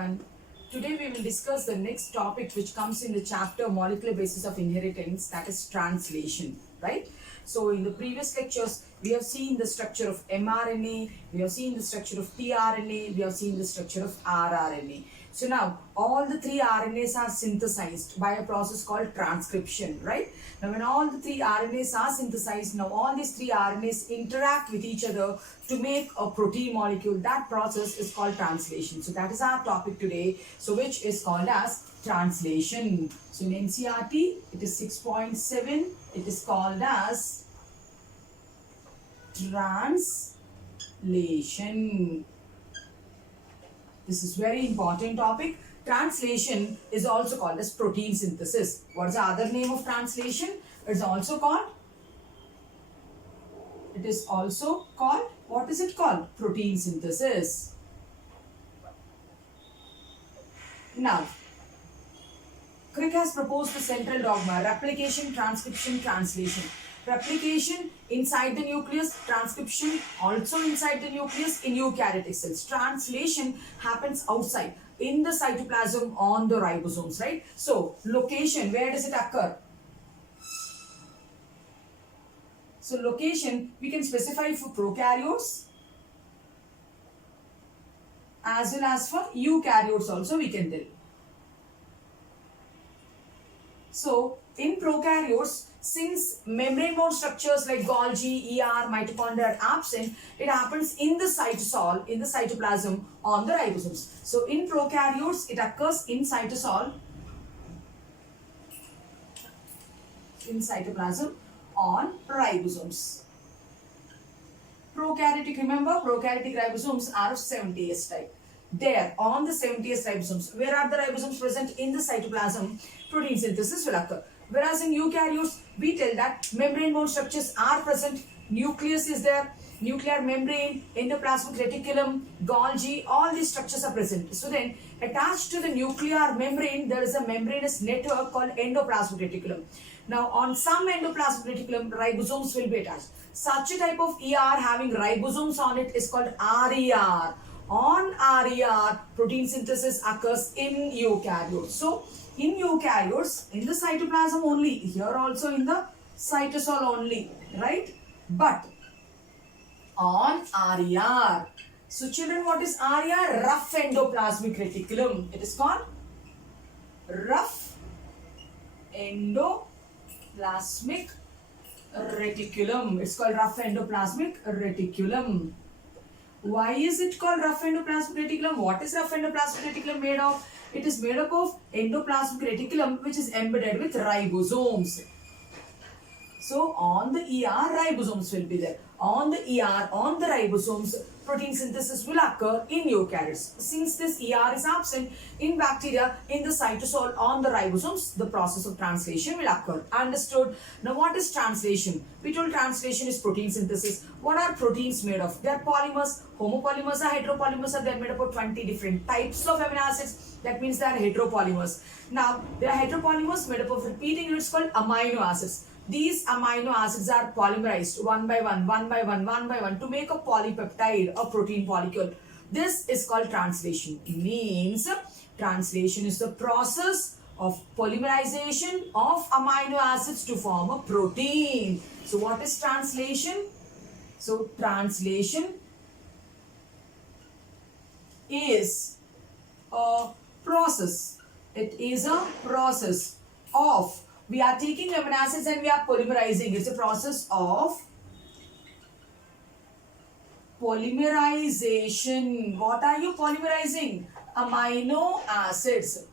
everyone. Today we will discuss the next topic which comes in the chapter molecular basis of inheritance, that is translation, right? So in the previous lectures we have seen the structure of mRNA, we have seen the structure of tRNA, we have seen the structure of rRNA. So now all the three RNAs are synthesized by a process called transcription, right? Now when all the three RNAs are synthesized, now all these three RNAs interact with each other to make a protein molecule. That process is called translation. So that is our topic today, so which is called as translation. So in NCERT it is 6.7, it is called as translation. This is very important topic. Translation is also called as protein synthesis. What is the other name of translation? It is also called, what is it called? Protein synthesis. Now, Crick has proposed the central dogma: replication, transcription, translation. Replication inside the nucleus, transcription also inside the nucleus in eukaryotic cells. Translation happens outside in the cytoplasm on the ribosomes, right? So location, where does it occur? So location we can specify for prokaryotes as well as for eukaryotes also we can tell. So in prokaryotes, since membrane-bound structures like Golgi, ER, mitochondria are absent, it happens in the cytosol, in the cytoplasm on the ribosomes. So in prokaryotes, it occurs in cytosol, in cytoplasm on ribosomes. Prokaryotic, remember, prokaryotic ribosomes are of 70S type. There, on the 70S ribosomes, where are the ribosomes present? In the cytoplasm, protein synthesis will occur. Whereas in eukaryotes, we tell that membrane-bound structures are present, nucleus is there, nuclear membrane, endoplasmic reticulum, Golgi, all these structures are present. So then, attached to the nuclear membrane, there is a membranous network called endoplasmic reticulum. Now, on some endoplasmic reticulum, ribosomes will be attached. Such a type of ER having ribosomes on it is called RER. On RER, protein synthesis occurs in eukaryotes. So, in eukaryotes, in the cytoplasm only, here also in the cytosol only, right? But on RER. So, children, what is RER? Rough endoplasmic reticulum. It is called rough endoplasmic reticulum. It's called rough endoplasmic reticulum. Why is it called rough endoplasmic reticulum? What is rough endoplasmic reticulum made of? It is made up of endoplasmic reticulum which is embedded with ribosomes. So on the ER, ribosomes will be there. On the ER, on the ribosomes, protein synthesis will occur in eukaryotes. Since this ER is absent in bacteria, in the cytosol, on the ribosomes, the process of translation will occur. Understood? Now what is translation? We told translation is protein synthesis. What are proteins made of? They are polymers. Homopolymers are heteropolymers, are they are made up of 20 different types of amino acids. That means they are heteropolymers. Now, they are heteropolymers made up of repeating units called amino acids. These amino acids are polymerized one by one to make a polypeptide, a protein molecule. This is called translation. It means translation is the process of polymerization of amino acids to form a protein. So what is translation? So translation is a process. It is a process of, we are taking amino acids and we are polymerizing. It's a process of polymerization. What are you polymerizing? Amino acids.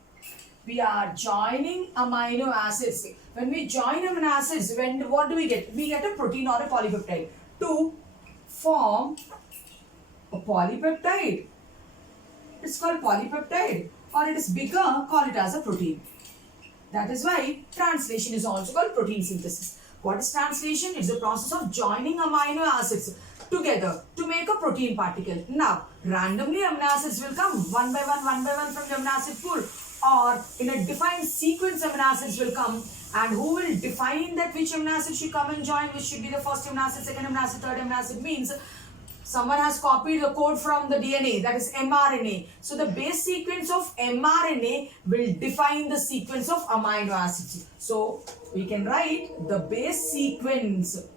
We are joining amino acids. When we join amino acids, what do we get? We get a protein or a polypeptide. To form a polypeptide, it's called polypeptide, or it is bigger, call it as a protein. That is why translation is also called protein synthesis. What is translation? It's the process of joining amino acids together to make a protein particle. Now, randomly amino acids will come one by one from the amino acid pool, or in a defined sequence amino acids will come, and who will define that which amino acid should come and join, which should be the first amino acid, second amino acid, third amino acid means Someone has copied the code from the DNA, that is mRNA. So the base sequence of mRNA will define the sequence of amino acids. So we can write the base sequence of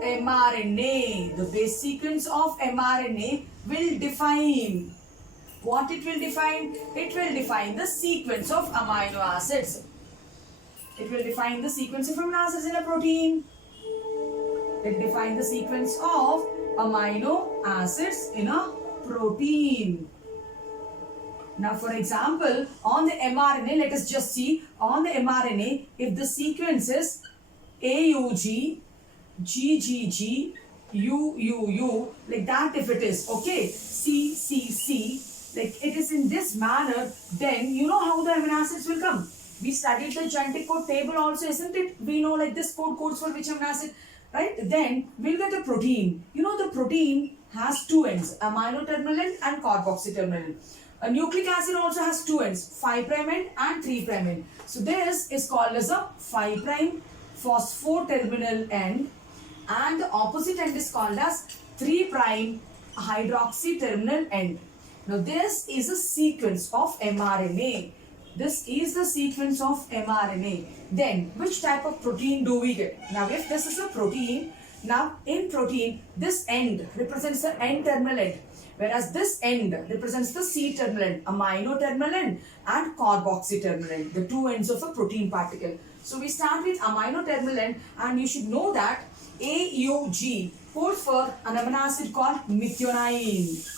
mRNA. The base sequence of mRNA will define what it will define? It will define the sequence of amino acids. It will define the sequence of amino acids in a protein. It defines the sequence of amino acids in a protein. Now, for example, on the mRNA, let us just see on the mRNA, if the sequence is AUG, GGG, UUU, like that if it is, okay, CCC, like it is in this manner, then you know how the amino acids will come. We studied the genetic code table also, isn't it? We know like this code codes for which amino acid, right? Then we'll get a protein. You know the protein has two ends, amino terminal end and carboxy terminal end. A nucleic acid also has two ends, 5' end and 3' end. So this is called as a 5' phosphoterminal end, and the opposite end is called as 3' hydroxy terminal end. Now this is a sequence of mRNA. This is the sequence of mRNA. Then which type of protein do we get? Now if this is a protein, now in protein this end represents the N terminal end, whereas this end represents the C terminal end, amino terminal end and carboxy terminal end, the two ends of a protein particle. So we start with amino terminal end, and you should know that AUG codes for an amino acid called methionine.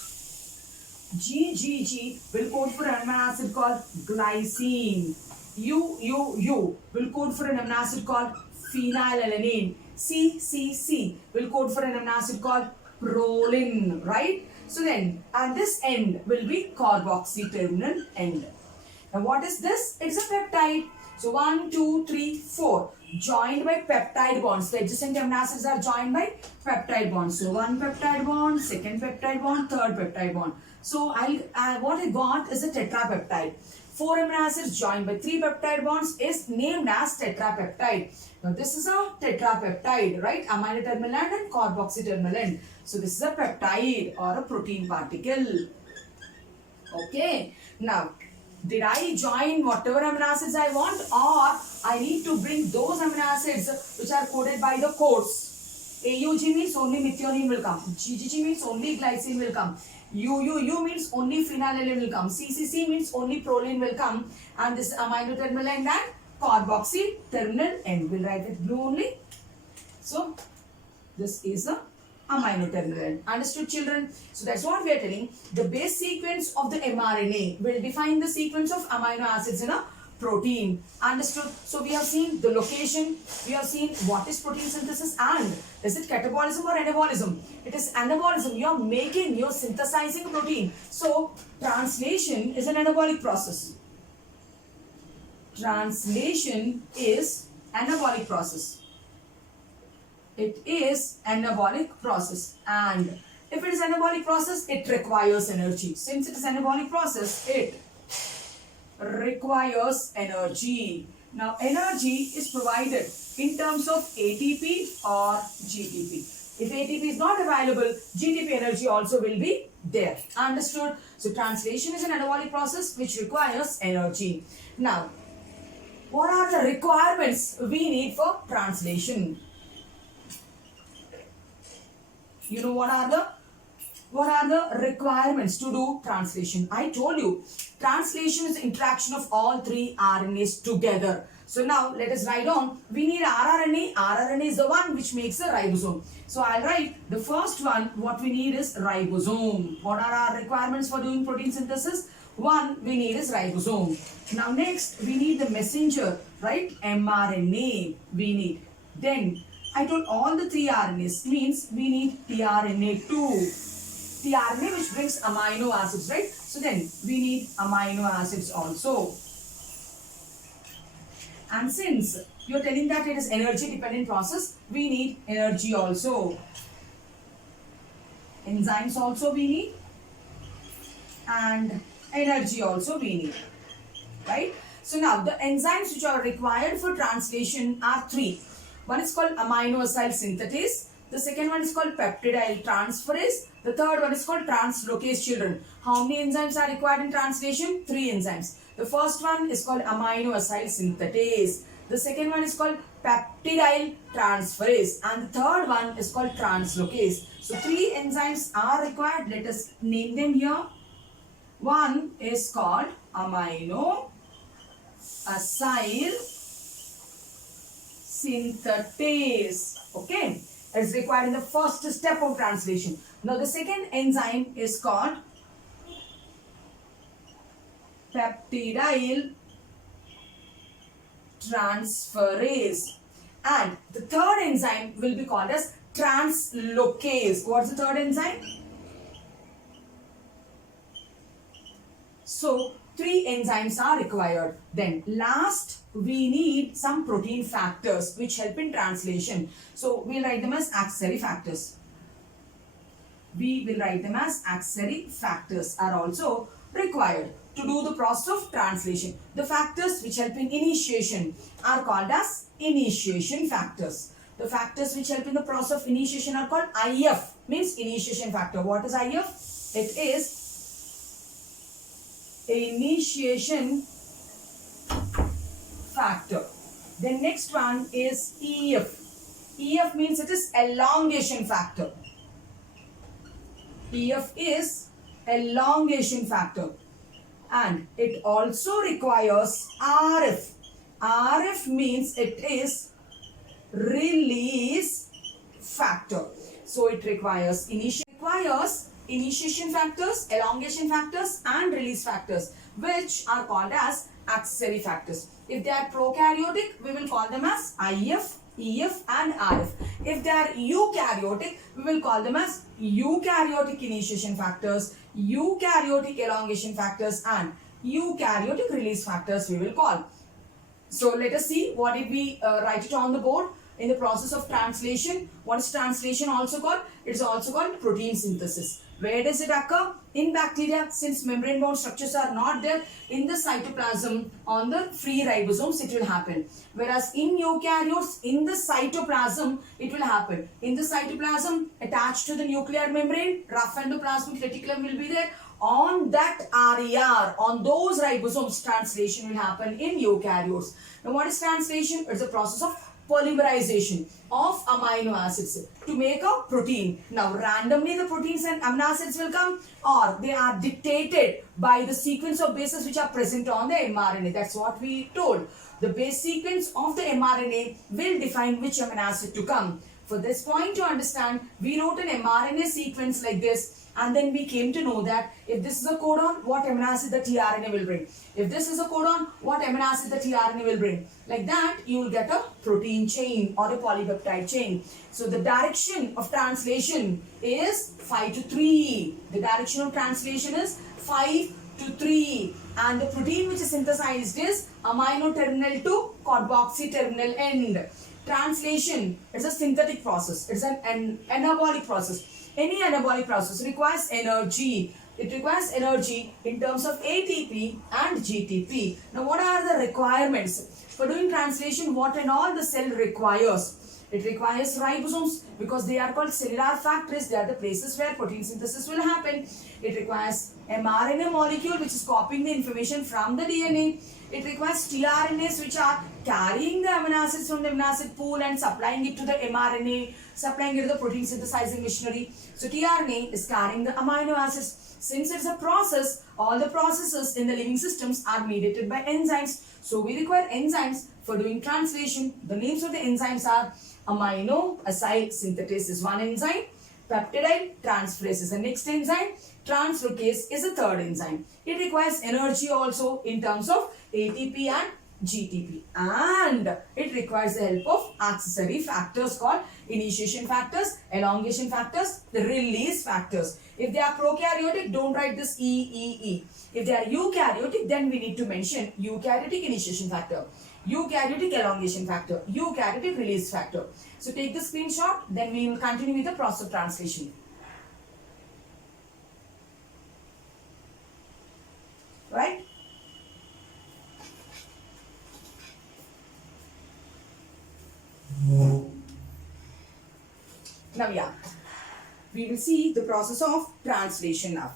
GGG will code for an amino acid called glycine. UUU will code for an amino acid called phenylalanine. CCC will code for an amino acid called proline, right? So then, and this end will be carboxy terminal end. Now what is this? It's a peptide. So 1, 2, 3, 4 joined by peptide bonds. The adjacent amino acids are joined by peptide bonds. So one peptide bond, second peptide bond, third peptide bond. So what I got is a tetrapeptide. 4 amino acids joined by 3 peptide bonds is named as tetrapeptide. Now this is a tetrapeptide, right? Amino terminal end and carboxy terminal end. So this is a peptide or a protein particle. Okay. Now, did I join whatever amino acids I want, or I need to bring those amino acids which are coded by the codes? AUG means only methionine will come. GGG means only glycine will come. UUU means only phenylalanine will come. CCC means only proline will come. And this amino terminal end and carboxy terminal end. We'll write with blue only. So, this is a amino terminal end. Understood, children? So that's what we are telling. The base sequence of the mRNA will define the sequence of amino acids in a protein. Understood? So we have seen the location, we have seen what is protein synthesis, and is it catabolism or anabolism? It is anabolism. You are synthesizing a protein. So translation is an anabolic process. Translation is anabolic process. It is anabolic process, and if it is anabolic process, it requires energy. Since it is anabolic process, it requires energy. Now energy is provided in terms of ATP or GTP. If ATP is not available, GTP energy also will be there. Understood? So translation is an anabolic process which requires energy. Now, what are the requirements we need for translation? You know what are the requirements to do translation? I told you, translation is the interaction of all 3 RNAs together. So now let us write down. We need rRNA. rRNA is the one which makes the ribosome. So I'll write the first one. What we need is ribosome. What are our requirements for doing protein synthesis? One we need is ribosome. Now next we need the messenger, right? mRNA we need. Then I told all the 3 RNAs means we need tRNA too. tRNA which brings amino acids, right? So then we need amino acids also. And since you are telling that it is energy dependent process, we need energy also. Enzymes also we need, and energy also we need, right? So now the enzymes which are required for translation are three. One is called amino acyl synthetase. The second one is called peptidyl transferase. The third one is called translocase. Children, how many enzymes are required in translation? Three enzymes. The first one is called amino acyl synthetase. The second one is called peptidyl transferase. And the third one is called translocase. So three enzymes are required. Let us name them here. One is called amino acyl synthetase. Okay, is required in the first step of translation. Now the second enzyme is called peptidyl transferase, and the third enzyme will be called as translocase. What's the third enzyme? So three enzymes are required. Then last we need some protein factors which help in translation. So we'll write them as accessory factors. We will write them as accessory factors are also required to do the process of translation. The factors which help in initiation are called as initiation factors. The factors which help in the process of initiation are called IF, means initiation factor. What is IF? It is initiation factor. Then next one is EF. EF means it is elongation factor. EF is elongation factor. And it also requires RF. RF means it is release factor. So it requires initiation factors, elongation factors and release factors, which are called as accessory factors. If they are prokaryotic, we will call them as IF, EF and RF. If they are eukaryotic, we will call them as eukaryotic initiation factors, eukaryotic elongation factors and eukaryotic release factors we will call. So let us see what did we write it on the board. In the process of translation, what is translation also called? It is also called protein synthesis. Where does it occur? In bacteria, since membrane bound structures are not there in the cytoplasm, on the free ribosomes it will happen. Whereas in eukaryotes, in the cytoplasm it will happen. In the cytoplasm, attached to the nuclear membrane, rough endoplasmic reticulum will be there. On that RER, on those ribosomes, translation will happen in eukaryotes. Now what is translation? It's a process of polymerization of amino acids to make a protein. Now randomly the proteins and amino acids will come, or they are dictated by the sequence of bases which are present on the mRNA. That's what we told. The base sequence of the mRNA will define which amino acid to come. For this point to understand, we wrote an mRNA sequence like this, and then we came to know that if this is a codon, what amino acid the tRNA will bring. If this is a codon, what amino acid the tRNA will bring. Like that, you will get a protein chain or a polypeptide chain. So the direction of translation is 5 to 3. The direction of translation is 5 to 3. And the protein which is synthesized is amino terminal to carboxy terminal end. Translation is a synthetic process. It's an anabolic process. Any anabolic process requires energy. It requires energy in terms of ATP and GTP. Now what are the requirements? For doing translation, what and all the cell requires? It requires ribosomes because they are called cellular factories. They are the places where protein synthesis will happen. It requires mRNA molecule which is copying the information from the DNA. It requires tRNAs which are carrying the amino acids from the amino acid pool and supplying it to the mRNA, supplying it to the protein synthesizing machinery. So tRNA is carrying the amino acids. Since it's a process, all the processes in the living systems are mediated by enzymes. So we require enzymes for doing translation. The names of the enzymes are amino acyl synthetase is one enzyme, peptidyl transferase is the next enzyme, translocase is a third enzyme. It requires energy also in terms of ATP and GTP, and it requires the help of accessory factors called initiation factors, elongation factors, the release factors. If they are prokaryotic, don't write this E. If they are eukaryotic, then we need to mention eukaryotic initiation factor, eukaryotic elongation factor, eukaryotic release factor. So take the screenshot, then we will continue with the process of translation. Right? Now, yeah, we will see the process of translation now.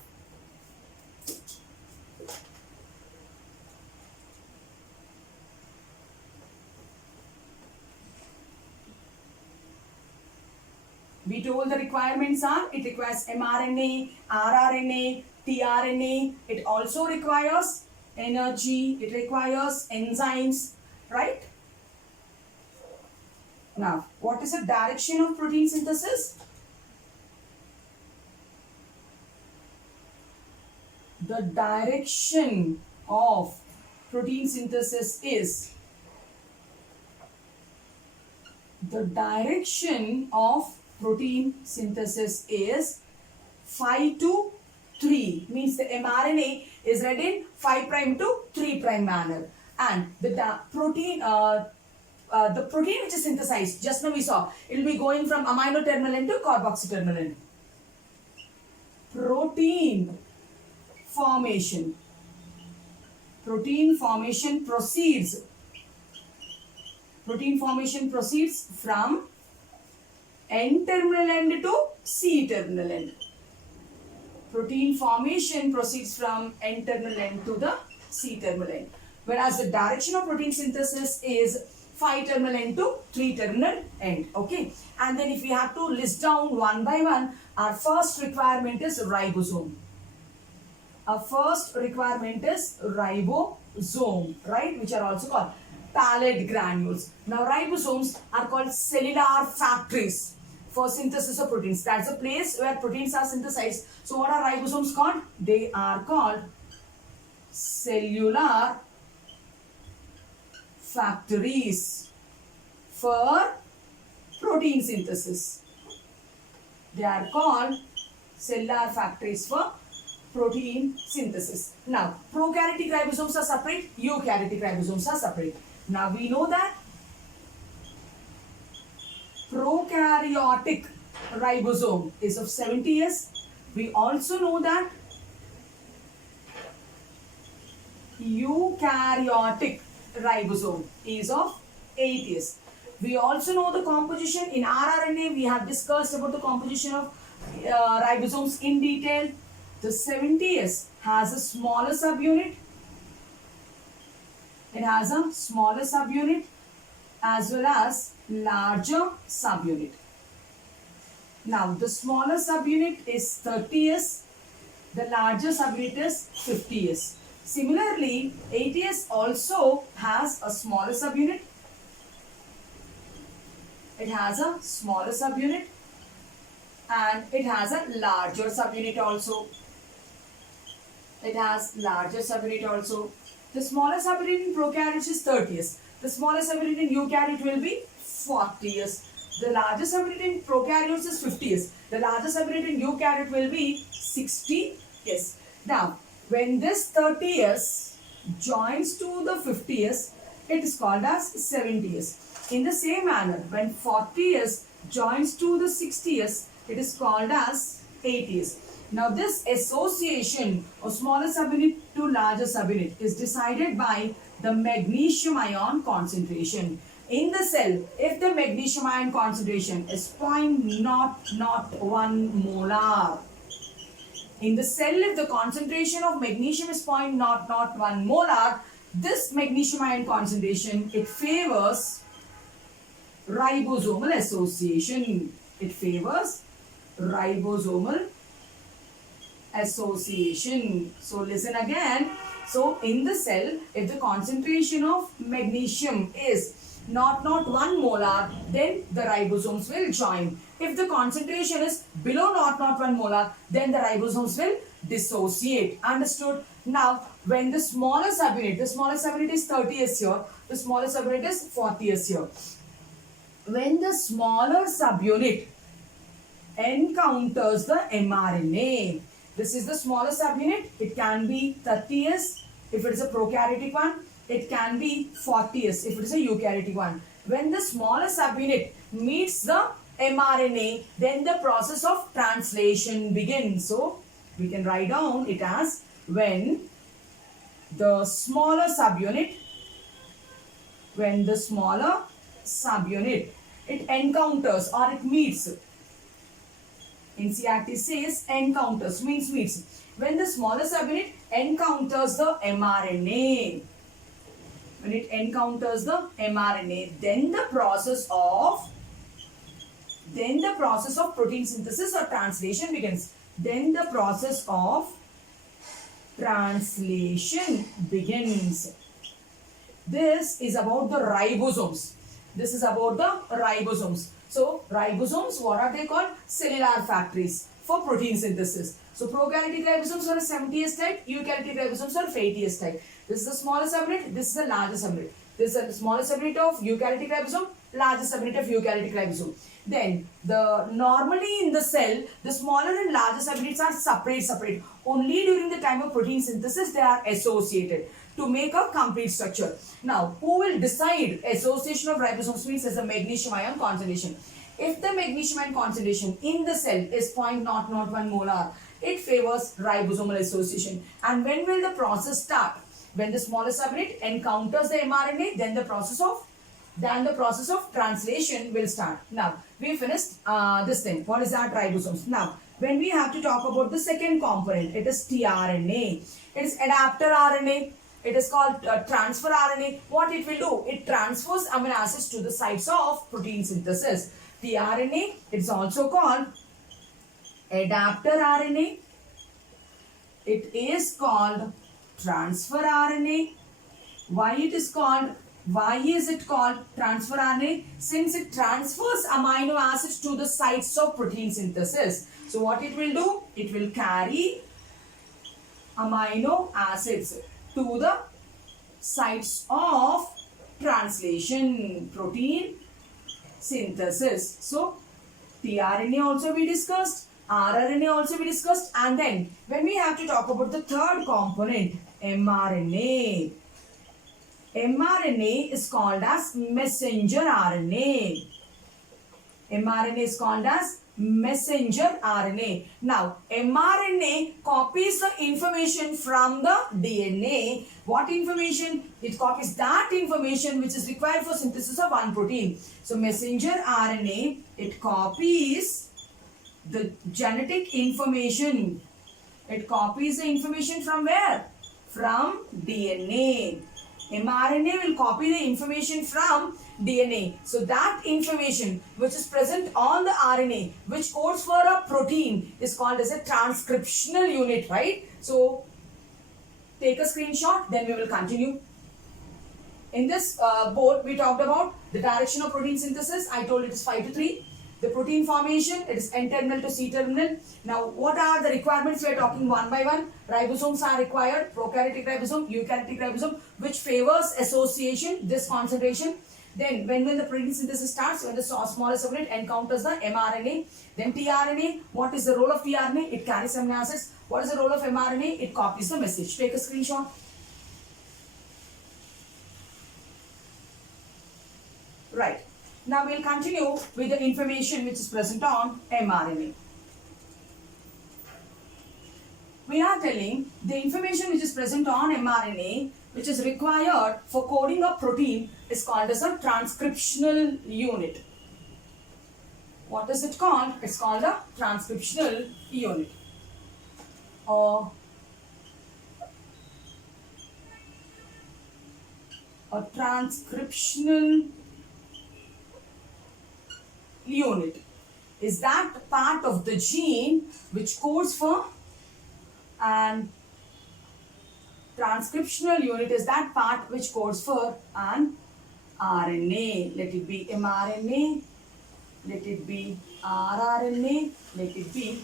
We told the requirements are, it requires mRNA, rRNA, tRNA. It also requires energy. It requires enzymes, right? Now, what is the direction of protein synthesis? The direction of protein synthesis is the direction of protein synthesis is 5 to 3, means the mRNA is read in 5 prime to 3 prime manner, and the protein which is synthesized, just now we saw, it will be going from amino terminal end to carboxy terminal end. Protein formation proceeds from N terminal end to C terminal end. Protein formation proceeds from N terminal end to the C terminal end. Whereas the direction of protein synthesis is 5 terminal end to 3 terminal end. Okay. And then if we have to list down one by one, our first requirement is ribosome. Our first requirement is ribosome, right? Which are also called pallet granules. Now, ribosomes are called cellular factories for synthesis of proteins. That's a place where proteins are synthesized. So, what are ribosomes called? They are called cellular factories for protein synthesis. They are called cellular factories for protein synthesis. Now, prokaryotic ribosomes are separate, eukaryotic ribosomes are separate. Now, we know that prokaryotic ribosome is of 70 S. We also know that eukaryotic ribosome is of 8 S. We also know the composition in rRNA. We have discussed about the composition of ribosomes in detail. The 70S has a smaller subunit. It has a smaller subunit as well as larger subunit. Now, the smaller subunit is 30S. The larger subunit is 50S. Similarly, 80S also has a smaller subunit. It has a smaller subunit and it has a larger subunit also. It has larger subunit also. The smaller subunit in prokaryotes is 30S. The smaller subunit in eukaryote will be 40S. The larger subunit in prokaryotes is 50S. The larger subunit in eukaryote will be 60S. Now, when this 30S joins to the 50S, it is called as 70S. In the same manner, when 40S joins to the 60S, it is called as 80S. Now, this association of smaller subunit to larger subunit is decided by the magnesium ion concentration. In the cell, if the magnesium ion concentration is 0.001 molar, in the cell, if the concentration of magnesium is 0.001 molar, this magnesium ion concentration, it favors ribosomal association. It favors ribosomal association. So, listen again. So, in the cell, if the concentration of magnesium is 0.01 molar, then the ribosomes will join. If the concentration is below 0.01 molar, then the ribosomes will dissociate. Understood? Now, when the smaller subunit is 30S here, the smaller subunit is 40S here. When the smaller subunit encounters the mRNA, this is the smaller subunit. It can be 30S if it is a prokaryotic one. It can be 40S if it is a eukaryotic one. When the smaller subunit meets the mRNA, then the process of translation begins. So, we can write down it as when the smaller subunit, it encounters or it meets NCERT says encounters means when the smaller subunit encounters the mRNA. When it encounters the mRNA, then the process of protein synthesis or translation begins. Then the process of translation begins. This is about the ribosomes. This is about the ribosomes. So ribosomes, what are they called? Cellular factories for protein synthesis. So prokaryotic ribosomes are a 70S type, eukaryotic ribosomes are 80S type. This is the smaller subunit, this is the larger subunit. This is the smaller subunit of eukaryotic ribosome, larger subunit of eukaryotic ribosome. Then normally in the cell, the smaller and larger subunits are separate. Only during the time of protein synthesis they are associated to make a complete structure. Now, who will decide association of ribosomes means as a magnesium ion concentration. If the magnesium ion concentration in the cell is 0.001 molar, it favors ribosomal association. And when will the process start? When the smaller subunit encounters the mRNA, then the process of translation will start. Now, we finished this thing. What is that? Ribosomes. Now, when we have to talk about the second component, it is tRNA. It is adapter RNA. It is called transfer RNA. What it will do? It transfers amino acids to the sites of protein synthesis. tRNA, it's also called adapter RNA. It is called transfer RNA. Why is it called transfer RNA? Since it transfers amino acids to the sites of protein synthesis. So what it will do? It will carry amino acids to the sites of translation, protein synthesis. So tRNA also we discussed, rRNA also we discussed, and then when we have to talk about the third component, mRNA. mRNA is called as messenger RNA. mRNA is called as messenger RNA. Now, mRNA copies the information from the DNA. What information? It copies that information which is required for synthesis of one protein. So, messenger RNA, it copies the genetic information. It copies the information from where? From DNA. mRNA will copy the information from DNA. So that information which is present on the RNA which codes for a protein is called as a transcriptional unit, right? So take a screenshot, then we will continue. In this board, we talked about the direction of protein synthesis. I told it is 5 to 3. The protein formation, it is N-terminal to C-terminal. Now, what are the requirements? We are talking one by one. Ribosomes are required, prokaryotic ribosome, eukaryotic ribosome, which favors association, this concentration. Then, when the protein synthesis starts, when the smaller subunit encounters the mRNA, then tRNA, what is the role of tRNA? It carries amino acids. What is the role of mRNA? It copies the message. Take a screenshot. Right. Now we'll continue with the information which is present on mRNA. We are telling the information which is present on mRNA which is required for coding a protein is called as a transcriptional unit. What is it called? It's called a transcriptional unit. A transcriptional unit is that part of the gene which codes for, and transcriptional unit is that part which codes for an RNA. Let it be mRNA, let it be rRNA, let it be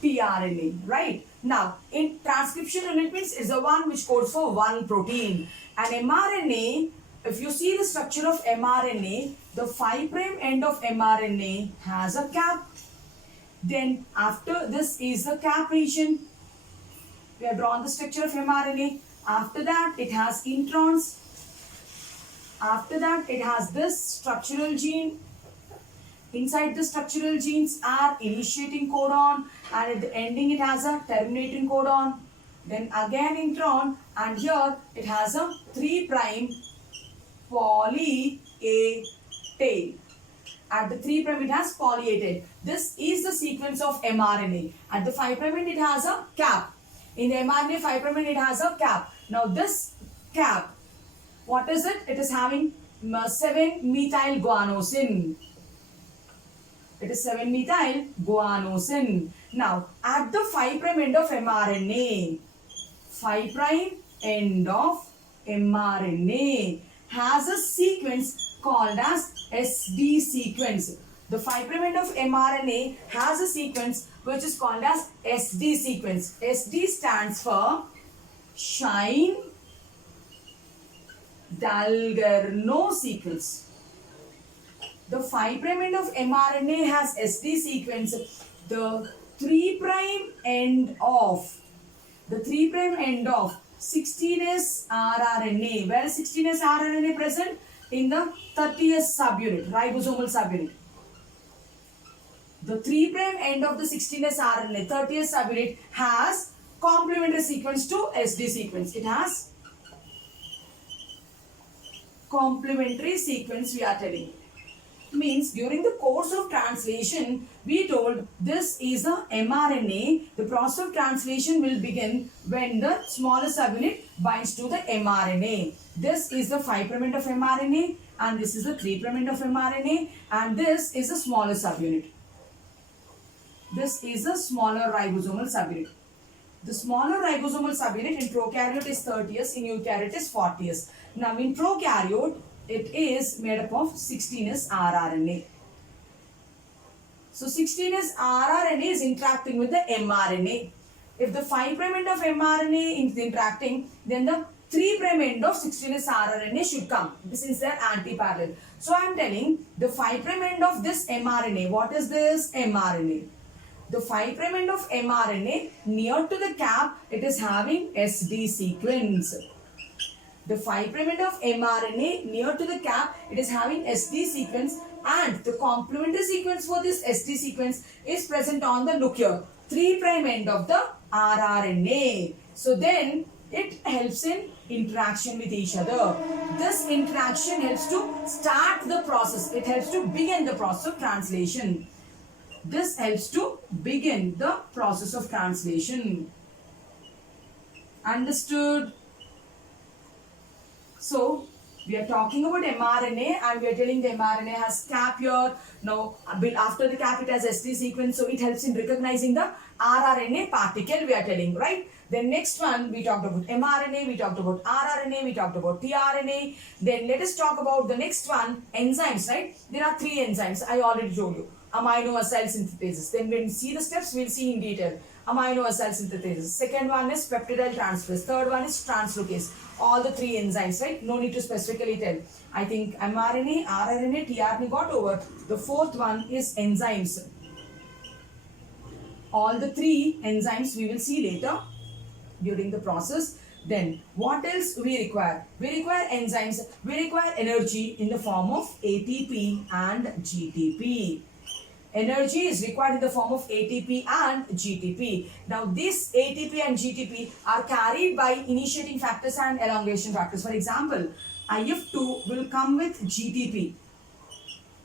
tRNA, right? Now, in transcription unit means is the one which codes for one protein. And mRNA, if you see the structure of mRNA, the 5' end of mRNA has a cap. Then after this is the cap region. We have drawn the structure of mRNA. After that, it has introns. After that, it has this structural gene. Inside the structural genes are initiating codon, and at the ending it has a terminating codon. Then again intron, and here it has a 3' poly A tail. At the 3' it has poly A tail. This is the sequence of mRNA. At the 5' it has a cap. In the mRNA 5' it has a cap. Now this cap, what is it? It is having 7-methyl guanosine. It is 7-methyl guanosine. Now at the 5' end of mRNA, 5' end of mRNA has a sequence called as SD sequence. The 5' end of mRNA has a sequence which is called as SD sequence. SD stands for Shine Dalgarno sequence. The 5' end of mRNA has SD sequence. The 3' end of 16S rRNA. Where is 16S rRNA present? In the 30S subunit, ribosomal subunit. The 3' end of the 16S RNA, 30S subunit has complementary sequence to SD sequence. It has complementary sequence, we are telling. Means during the course of translation, we told this is a mRNA. The process of translation will begin when the smaller subunit binds to the mRNA. This is the 5' end of mRNA and this is the 3' end of mRNA and this is a smaller subunit. This is a smaller ribosomal subunit. The smaller ribosomal subunit in prokaryote is 30S, in eukaryote is 40S. Now in prokaryote, it is made up of 16S rRNA. So 16S rRNA is interacting with the mRNA. If the 5' end of mRNA is interacting, then the 3' end of 16S rRNA should come. This is their anti-parallel. So I am telling the 5' end of this mRNA. What is this mRNA? The 5' end of mRNA, near to the cap, it is having SD sequence. The 5' end of mRNA, near to the cap, it is having SD sequence and the complementary sequence for this SD sequence is present on the, look here, 3' end of the rRNA. So then it helps in interaction with each other. This interaction helps to start the process. It helps to begin the process of translation. This helps to begin the process of translation. Understood? So, we are talking about mRNA and we are telling the mRNA has cap here. Now, after the cap it has SD sequence. So, it helps in recognizing the rRNA particle, we are telling, right? Then next one, we talked about mRNA, we talked about rRNA, we talked about tRNA. Then let us talk about the next one, enzymes, right? There are 3 enzymes, I already told you. Amino acyl synthetases. Then when we see the steps, we'll see in detail. Amino acyl synthetases. Second one is peptidyl transferase. Third one is translocase. All the 3 enzymes, right? No need to specifically tell. I think mRNA, rRNA, tRNA got over. The fourth one is enzymes. All the 3 enzymes we will see later during the process. Then what else we require? We require enzymes. We require energy in the form of ATP and GTP. Energy is required in the form of ATP and GTP. Now this ATP and GTP are carried by initiating factors and elongation factors. For example, IF2 will come with GTP.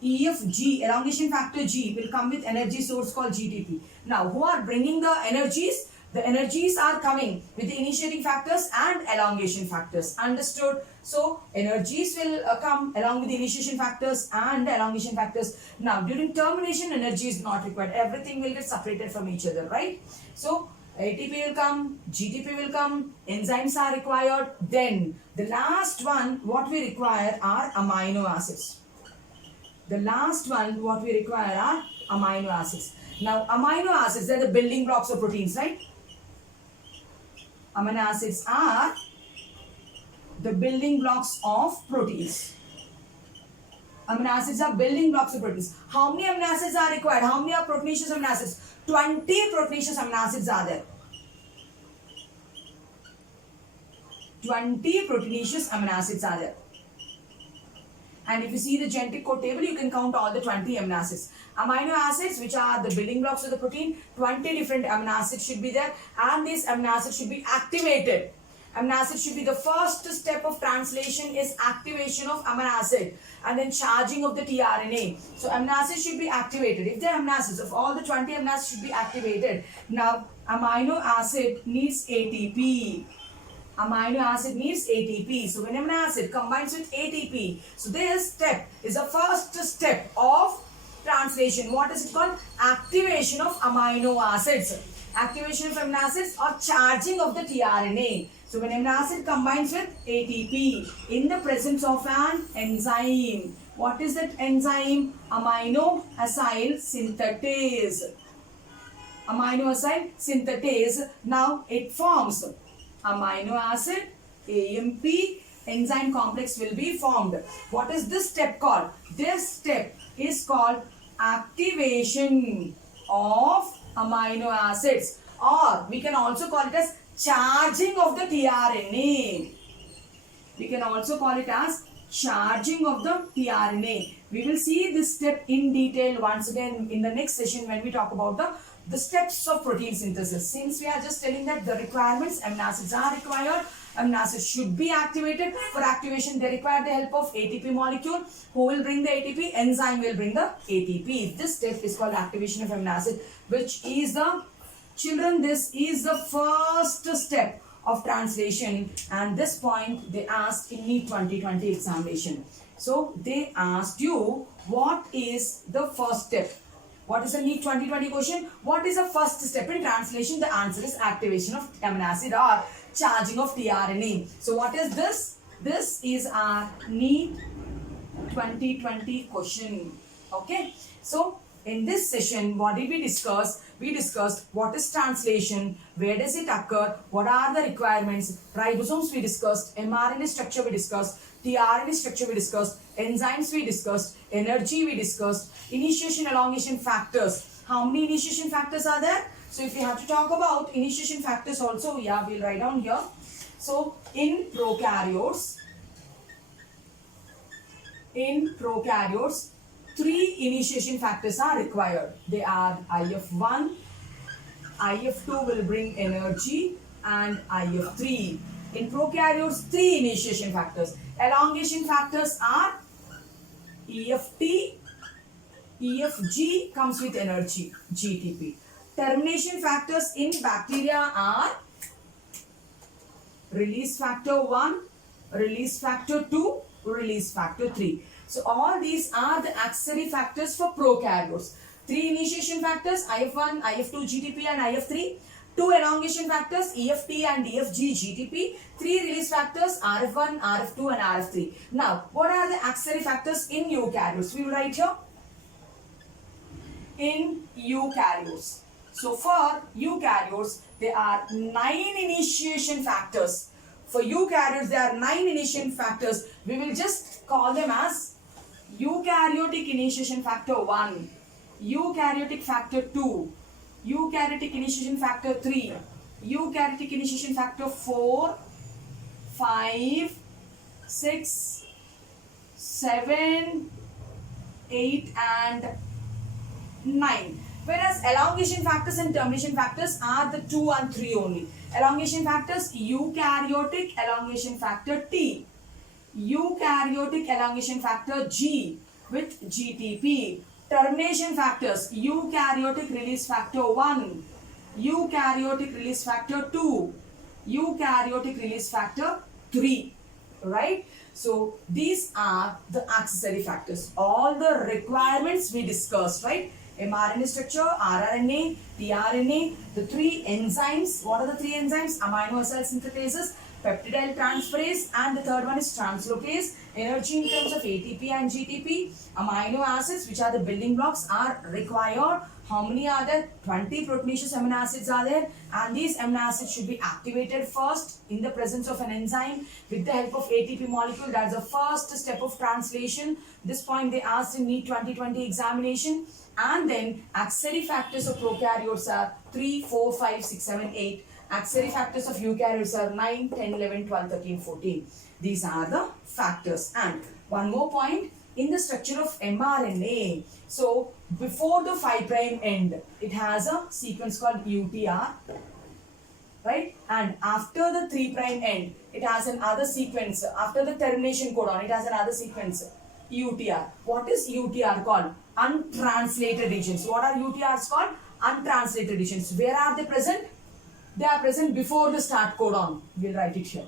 EFG, elongation factor G, will come with energy source called GTP. Now who are bringing the energies? The energies are coming with the initiating factors and elongation factors. Understood? So, energies will come along with the initiation factors and elongation factors. Now, during termination, energy is not required. Everything will get separated from each other, right? So, ATP will come, GTP will come, enzymes are required. Then, the last one, what we require are amino acids. The last one, what we require are amino acids. Now, amino acids, they are the building blocks of proteins, right? Amino acids are the building blocks of proteins. Amino acids are building blocks of proteins. How many amino acids are required? How many are proteinaceous amino acids? 20 proteinaceous amino acids are there. 20 proteinaceous amino acids are there. And if you see the genetic code table, you can count all the 20 amino acids. Amino acids, which are the building blocks of the protein, 20 different amino acids should be there. And these amino acids should be activated. Amino acid should be the first step of translation is activation of amino acid and then charging of the tRNA. So amino acid should be activated. If the amino acids of all the 20 amino acids should be activated, now amino acid needs ATP. Amino acid needs ATP. So when amino acid combines with ATP, so this step is the first step of translation. What is it called? Activation of amino acids. Activation of amino acids or charging of the tRNA. So when amino acid combines with ATP in the presence of an enzyme. What is that enzyme? Amino acyl synthetase. Amino acyl synthetase. Now it forms amino acid, AMP, enzyme complex will be formed. What is this step called? This step is called activation of amino acids, or we can also call it as charging of the tRNA. We can also call it as charging of the tRNA. We will see this step in detail once again in the next session when we talk about the steps of protein synthesis. Since we are just telling that the requirements, amino acids are required, amino acids should be activated. For activation, they require the help of ATP molecule. Who will bring the ATP? Enzyme will bring the ATP. This step is called activation of amino acid, which is the, children, this is the first step of translation, and this point they asked in NEET 2020 examination. So they asked you, what is the first step? What is the NEET 2020 question? What is the first step in translation? The answer is activation of amino acid or charging of tRNA. So what is this? This is our NEET 2020 question. Okay. So in this session, what did we discuss? We discussed what is translation, where does it occur, what are the requirements, ribosomes we discussed, mRNA structure we discussed, tRNA structure we discussed, enzymes we discussed, energy we discussed, initiation elongation factors. How many initiation factors are there? So if we have to talk about initiation factors also, yeah, we'll write down here. So in prokaryotes, 3 initiation factors are required. They are IF1, IF2 will bring energy, and IF3. In prokaryotes, 3 initiation factors. Elongation factors are EFT, EFG comes with energy, GTP. Termination factors in bacteria are release factor 1, release factor 2, release factor 3. So all these are the accessory factors for prokaryotes. 3 initiation factors, IF1, IF2, GTP and IF3. 2 elongation factors, EFT and EFG, GTP. 3 release factors, RF1, RF2 and RF3. Now, what are the accessory factors in eukaryotes? We will write here. In eukaryotes. So for eukaryotes, there are 9 initiation factors. For eukaryotes, there are 9 initiation factors. We will just call them as eukaryotic initiation factor 1, eukaryotic factor 2, eukaryotic initiation factor 3, eukaryotic initiation factor 4, 5, 6, 7, 8 and 9. Whereas elongation factors and termination factors are the 2 and 3 only. Elongation factors, eukaryotic elongation factor T, eukaryotic elongation factor G with GTP. Termination factors, eukaryotic release factor 1, eukaryotic release factor 2, eukaryotic release factor 3. Right? So these are the accessory factors. All the requirements we discussed, right? mRNA structure, rRNA, tRNA, the 3 enzymes. What are the 3 enzymes? Amino acyl synthetases, peptidyl transferase, and the third one is translocase. Energy in terms of ATP and GTP. Amino acids, which are the building blocks, are required. How many are there? 20 proteinaceous amino acids are there, and these amino acids should be activated first in the presence of an enzyme with the help of ATP molecule. That's the first step of translation. This point they asked in NEET 2020 examination. And then accessory factors of prokaryotes are 3, 4, 5, 6, 7, 8. Accessory factors of eukaryotes are 9, 10, 11, 12, 13, 14. These are the factors. And one more point, in the structure of mRNA, so before the 5' end, it has a sequence called UTR. right? And after the 3' end, it has another sequence. After the termination codon, it has another sequence, UTR. What is UTR called? Untranslated regions. What are UTRs called? Untranslated regions. Where are they present? They are present before the start codon. We'll write it here.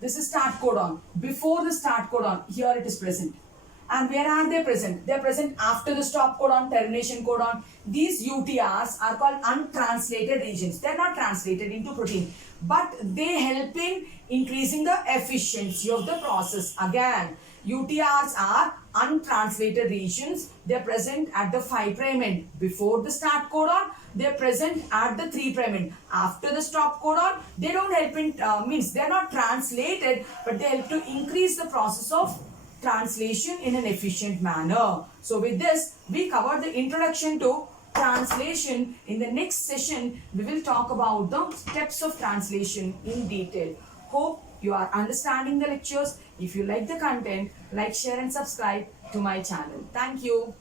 This is start codon. Before the start codon, here it is present. And where are they present? They are present after the stop codon, termination codon. These UTRs are called untranslated regions. They are not translated into protein, but they help in increasing the efficiency of the process. Again, UTRs are untranslated regions. They are present at the 5' end. Before the start codon, they are present at the 3' end. After the stop codon, they don't help in, means they are not translated, but they help to increase the process of translation in an efficient manner. So with this, we covered the introduction to translation. In the next session, we will talk about the steps of translation in detail. Hope you are understanding the lectures. If you like the content, like, share and subscribe to my channel. Thank you.